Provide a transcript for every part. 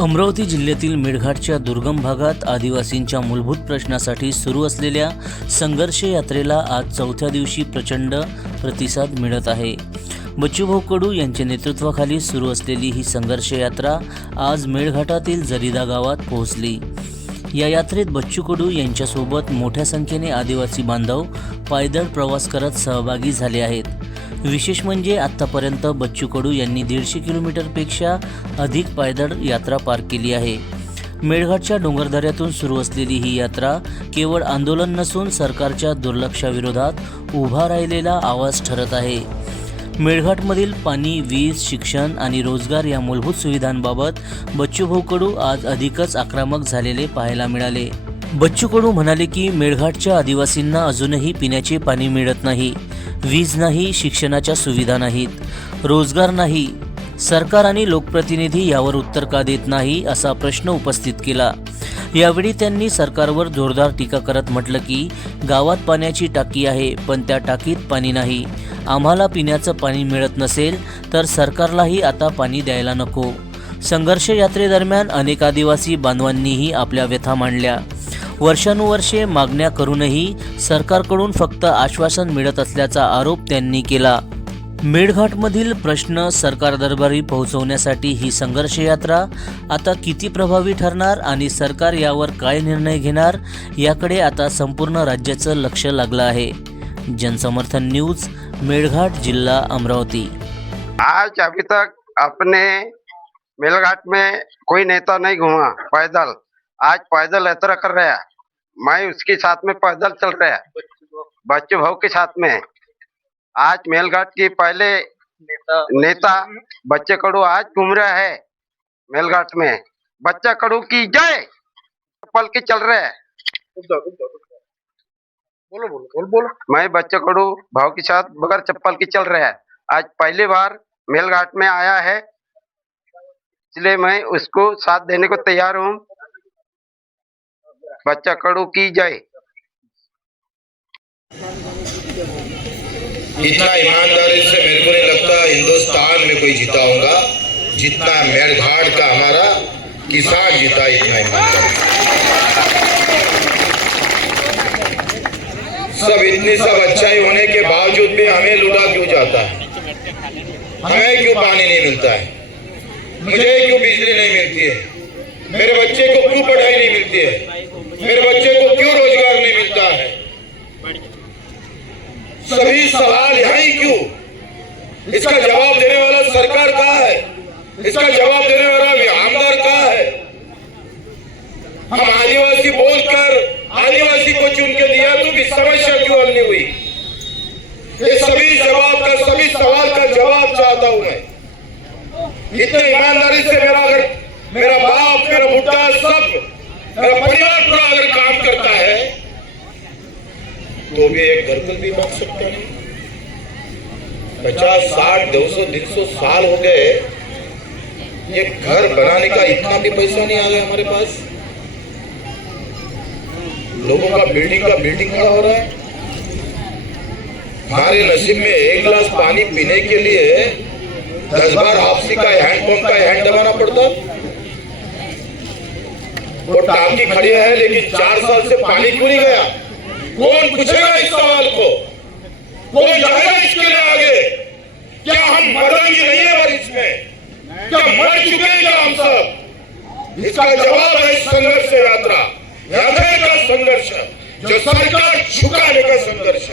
अमरावती जिल्ह्यातील मेळघाटच्या दुर्गम भागात आदिवासींच्या मूलभूत प्रश्नासाठी सुरू असलेल्या संघर्ष यात्रेला आज चौथ्या दिवशी प्रचंड प्रतिसाद मिळत आहे। बच्चूभाऊ कडू यांच्या नेतृत्वाखाली सुरू असलेली ही संघर्ष यात्रा आज मेळघाटातील जरीदा गावात पोहोचली। या यात्रेत बच्चू कडू यांच्यासोबत मोठ्या संख्येने आदिवासी बांधव पायदळ प्रवास करत सहभागी झाले आहेत। विशेष म्हणजे आत्तापर्यंत बच्चू कडू यांनी 150 किलोमीटरपेक्षा अधिक पायदळ यात्रा पार केली आहे। मेळघाटच्या डोंगरदऱ्यातून सुरू असलेली ही यात्रा केवळ आंदोलन नसून सरकारच्या दुर्लक्षाविरोधात उभा राहिलेला आवाज ठरत आहे। मेळघाटमधील पाणी, वीज, शिक्षण आणि रोजगार या मूलभूत सुविधांबाबत बच्चूभाऊ कडू आज अधिकच आक्रमक झालेले पाहायला मिळाले। बच्चू कडू म्हणाले की मेळघाटच्या आदिवासींना अजूनही पिण्याचे पाणी मिळत नाही, वीज नाही, शिक्षणाच्या सुविधा नाहीत, रोजगार नाही। सरकार आणि लोकप्रतिनिधी यावर उत्तर का देत नाही असा प्रश्न उपस्थित केला। यावेळी त्यांनी सरकारवर जोरदार टीका करत म्हटलं की गावात पाण्याची टाकी आहे पण त्या टाकीत पाणी नाही। आम्हाला पिण्याचं पाणी मिळत नसेल तर सरकारलाही आता पाणी द्यायला नको। संघर्ष यात्रेदरम्यान अनेक आदिवासी बांधवांनीही आपल्या व्यथा मांडल्या। वर्षानुवर्षे मागण्या करूनही सरकारकडून फक्त आश्वासन मिळत असल्याचा आरोप त्यांनी केला। मेळघाटमधील प्रश्न सरकार दरबारी पोहोचवण्यासाठी ही संघर्ष यात्रा आता किती प्रभावी ठरणार आणि सरकार यावर काय निर्णय घेणार याकडे आता संपूर्ण राज्याचं लक्ष लागलं आहे। जनसमर्थन न्यूज, मेळघाट, जिला अमरावती। आज अभी तक अपने मेलघाट में कोई नेता नहीं घूमा पैदल। आज पैदल यात्रा कर रहा है, मैं उसके साथ में पैदल चल रहा है, बच्चू भाऊ के साथ में। आज मेलघाट की पहले नेता बच्चे कडू आज घूम रहा है मेलघाट में। बच्चा कडू की जय, चप्पल के चल रहे हैं। बोलो। मैं बच्चे कडू भाव के साथ बगैर चप्पल के चल रहा है। आज पहली बार मेलघाट में आया है, इसलिए मैं उसको साथ देने को तैयार हूँ। बच्चा कडू की जय। इतना ईमानदारी से मेरे को नहीं लगता हिंदुस्तान में कोई जीता होगा जितना मेळघाट का हमारा किसान जीता। इतना ईमानदारी सब अच्छाई होने के बावजूद भी हमें लूटा क्यों जाता है? हमें क्यों पानी नहीं मिलता है? मुझे क्यों बिजली नहीं मिलती है? मेरे बच्चे को क्यों पढ़ाई नहीं मिलती है? मेरे बच्चे को क्यों रोजगार नहीं मिलता है? सभी सवाल यही क्यों? इसका जवाब देने वाला सरकार कहाँ है? इसका जवाब देने वाला आमदार कहाँ है? हम आदिवासी बोलकर आदिवासी को चुन के दिया तो भी समस्या क्यों हल नहीं हुई? ये सभी सवाल का जवाब चाहता हूं मैं। इतनी ईमानदारी से मेरा बाप, मेरा बुढ़ा, सब मेरा परिवार पूरा अगर काम करता है तो भी एक घर भी मांग सकता नहीं। 50, 60, 200, 300 साल हो गए, ये घर बनाने का इतना भी पैसा नहीं आ गया हमारे पास। लोगों का बिल्डिंग खड़ा हो रहा है। हमारे नसीब में एक गिलास पानी पीने के लिए 10 बार हाफसी का हैंडपंप का हैंड दबाना पड़ता। वो टांकी खड़ी है लेकिन 4 साल से पानी क्यों नहीं गया? कौन पूछेगा इस सवाल को? कौन जाएगा इसके लिए आगे? क्या हम मरेंगे नहीं है बारिश में? क्या मर चुके हैं क्या हम सब? इसका जवाब है संघर्ष यात्रा का संघर्ष, जो सरकार झुकाने का संघर्ष।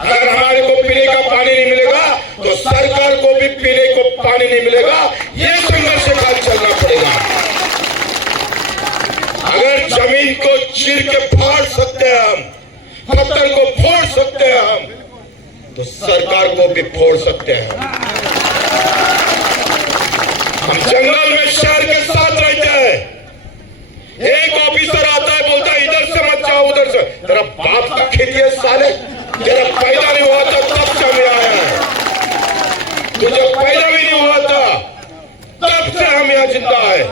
अगर हमारे को पीने का पानी नहीं मिलेगा तो सरकार को भी पीने को पानी नहीं मिलेगा। ये संघर्ष का चलना पड़ेगा। अगर जमीन को चीर के फाड़ सकते हैं हम, पत्थर को फोड़ सकते हैं हम, तो सरकार को भी फोड़ सकते हैं। हम जंगल में शहर के साथ रहते हैं। एक ऑफिसर आता है, बोलता है इधर से मत जाओ उधर से। तेरा बाप का खेती है साले, तेरा पैदा नहीं हुआ था तब से हमें आया है। तुझे पैदा भी नहीं हुआ था तब से हम यहाँ जिंदा है,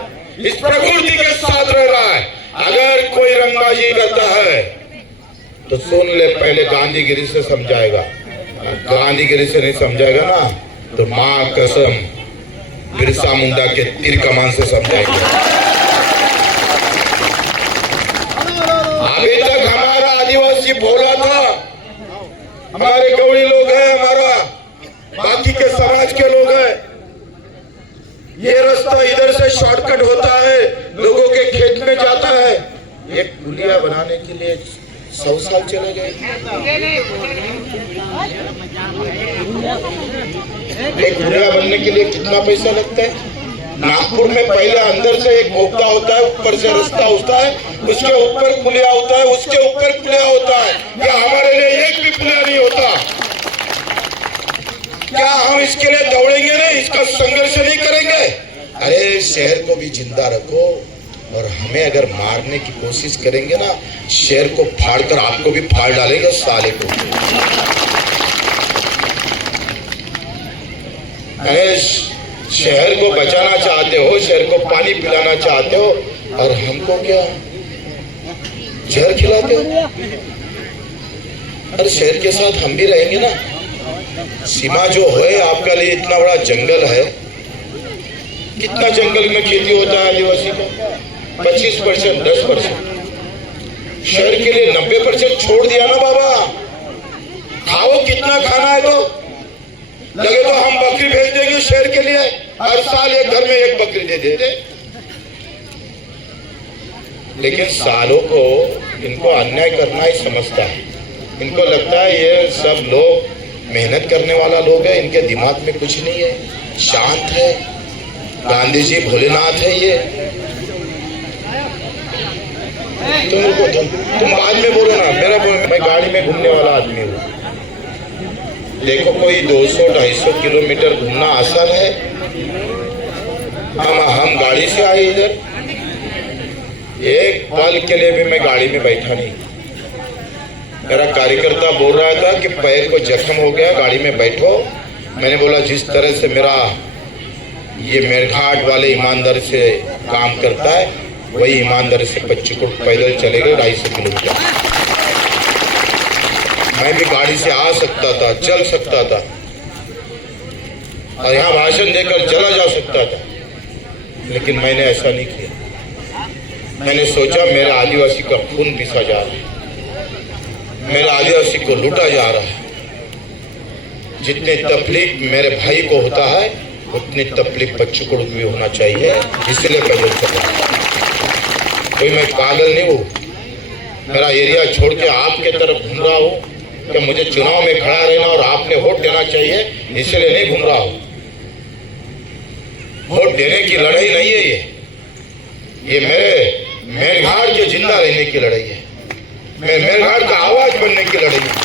इस प्रकृति के साथ रह रहा है। अगर कोई रंगबाजी करता है तो सुन ले, पहले गांधीगिरी से समझाएगा। गांधीगिरी से नहीं समझाएगा ना तो माँ कसम बिरसा मुंडा के तीर कमान से समझाएंगे। अभी तक हमारा आदिवासी बोला था, हमारे गौड़ी लोग हैं, हमारा बाकी के समाज के लोग हैं, ये रास्ता इधर से शॉर्टकट होता है, लोगों के खेत में जाता है। एक पुलिया बनाने के लिए 100 साल चले गए। एक पुलिया बनने के लिए कितना पैसा लगता है? नागपुर में पहले अंदर से एक बोगदा होता है, ऊपर से रास्ता होता है, उसके ऊपर पुलिया होता है, उसके ऊपर पुलिया होता है। क्या हमारे लिए एक भी पुलिया नहीं होता? क्या हम इसके लिए दौड़ेंगे नहीं? इसका संघर्ष नहीं करेंगे? अरे शहर को भी जिंदा रखो, और हमें अगर मारने की कोशिश करेंगे ना, शहर को फाड़कर आपको भी फाड़ डालेंगे साले को। अरे शहर को बचाना चाहते हो, शहर को पानी पिलाना चाहते हो, और हमको क्या जहर खिलाते हो? अरे शहर के साथ हम भी रहेंगे ना। सीमा जो है आपका लिए इतना बड़ा जंगल है, कितना जंगल में खेती होता है आदिवासी का? 25%, 10%। शहर के लिए 90% छोड़ दिया ना बाबा। खाओ, कितना खाना है तो लगे तो हम बकरी भेज देंगे शहर के लिए, हर साल एक घर में एक बकरी दे देते। लेकिन सालों को इनको अन्याय करना ही समझता है। इनको लगता है ये सब लोग मेहनत करने वाला लोग है, इनके दिमाग में कुछ नहीं है, शांत है, गांधी जी भोलेनाथ है ये। तुम बाद में बोलो ना, मैं गाड़ी में घूमने वाला आदमी हूँ। देखो कोई 200-250 किलोमीटर घूमना आसान है, हम गाड़ी से आए इधर, एक पल के लिए भी मैं गाड़ी में बैठा नहीं। मेरा कार्यकर्ता बोल रहा था कि पैर को जख्म हो गया, गाड़ी में बैठो। मैंने बोला जिस तरह से मेरा ये मेरघाट वाले ईमानदारी से काम करता है, वही ईमानदारी से पच्चीकोट पैदल चले गए 250 किलोमीटर। मैं भी गाड़ी से आ सकता था, चल सकता था, और यहाँ भाषण देकर चला जा सकता था, लेकिन मैंने ऐसा नहीं किया। मैंने सोचा मेरे आदिवासी का खून पीसा जा रहा है, मेरे आदिवासी को लूटा जा रहा है। जितनी तकलीफ मेरे भाई को होता है, उतनी तकलीफ बच्चों को भी होना चाहिए, इसलिए पैदल चल रहा हूं। कोई मैं पागल नहीं हूँ। मेरा एरिया छोड़ के आपके तरफ घूम रहा हूँ कि मुझे चुनाव में खड़ा रहना और आपने वोट देना चाहिए, इसलिए नहीं घूम रहा हूँ। वोट देने की लड़ाई नहीं है ये मेरे मेरघाट के जिंदा रहने की लड़ाई है, मेरघाट का आवाज बनने की लड़ाई है।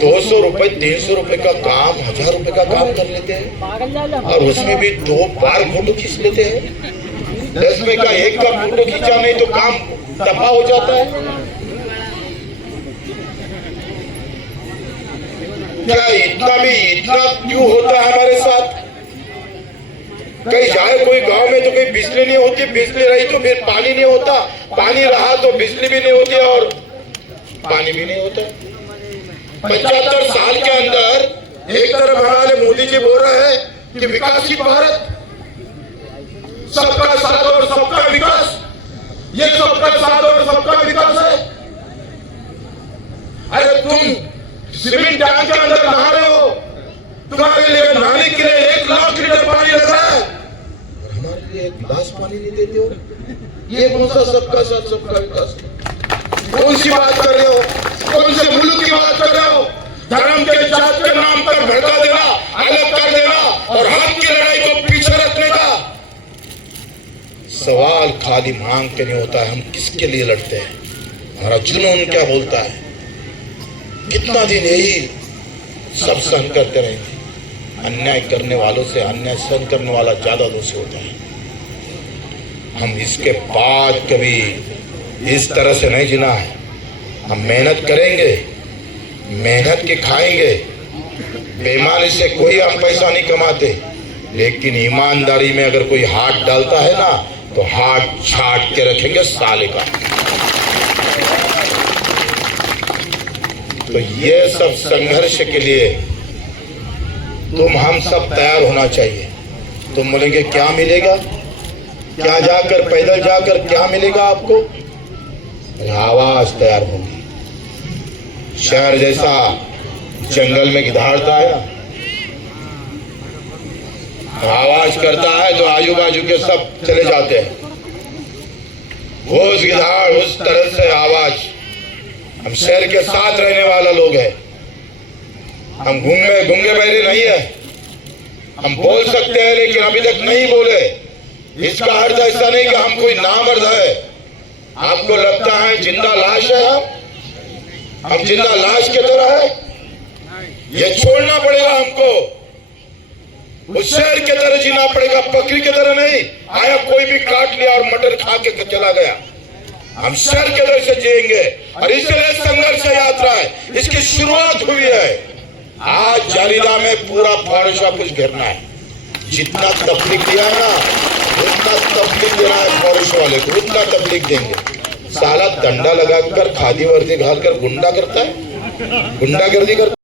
200 रुपए 300 रुपए का काम 1000 रुपए का काम कर लेते हैं, और उसमें भी 2 बार फोटो खींच लेते हैं। 10 रुपए का एक का फोटो खींचा नहीं तो काम तबाह हो जाता है। क्या इतना क्यों होता है हमारे साथ? कहीं जाए कोई गांव में तो कहीं बिजली नहीं होती, बिजली रही तो फिर पानी नहीं होता, पानी रहा तो बिजली भी नहीं होती और पानी भी नहीं होता। 75 साल के अंदर एक तरफ हमारे मोदी जी बोल रहे हैं कि विकसित भारत, सबका साथ और सबका विकास, ये सबका साथ और सबका विकास है। अरे तुम सीमेंट टैंक के अंदर नहा रहे हो, तुम्हारे लिए नहाने के लिए 1 लाख लीटर पानी लग रहा है, और हमारे लिए 1 गिलास पानी नहीं देते हो। ये कौन सा सबका साथ सबका विकास? कौन सी बात कर रहे हो? कौन से मुल्क की बात कर रहे हो? धर्म के जात के नाम पर भड़का देना, अलग कर देना और हक की लड़ाई को पीछे रखने का सवाल खाली मांग के नहीं होता है। हम किसके लिए लड़ते हैं? हमारा जुनून क्या बोलता है? कितना दिन यही सब सहन करते रहेंगे? अन्याय करने वालों से अन्याय सहन करने वाला ज्यादा दोषी होता है। हम इसके बाद कभी इस तरह से नहीं जीना है। हम मेहनत करेंगे, मेहनत के खाएंगे। बेईमानी से कोई हम पैसा नहीं कमाते, लेकिन ईमानदारी में अगर कोई हाथ डालता है ना, तो हाथ छाट के रखेंगे साले का। तो ये सब संघर्ष के लिए तुम हम सब तैयार होना चाहिए। तुम बोलेंगे क्या मिलेगा, क्या जाकर पैदल जाकर क्या मिलेगा आपको? आवाज तैयार होगी। शहर जैसा जंगल में गिधाड़ता है ना, आवाज करता है तो आजू बाजू के सब चले जाते हैं। वो उस गिधाड़ उस तरह से आवाज, हम शहर के साथ रहने वाला लोग हैं, हम गूंगे बहरे नहीं है। हम बोल सकते हैं लेकिन अभी तक नहीं बोले। इसका अर्थ ऐसा नहीं कि हम कोई नामर्द है। आपको लगता है जिंदा लाश है, हम जिंदा लाश की तरह है। ये छोड़ना पड़ेगा हमको, उस शहर की तरह जीना पड़ेगा, बकरी की तरह नहीं। आया कोई भी काट लिया और मटन खा के चला गया। हम शहर की तरह से जिएंगे और इसलिए संघर्ष यात्रा है, इसकी शुरुआत हुई है। आज जारीदा में पूरा फौरशा कुछ घेरना है। जितना तबलीग दिया है ना, उतना तबलीग देना है फौरश वाले को, उतना तबलीग देंगे। साला डंडा लगाकर खादी वर्दी घालकर गुंडा करता है, गुंडागर्दी करता है।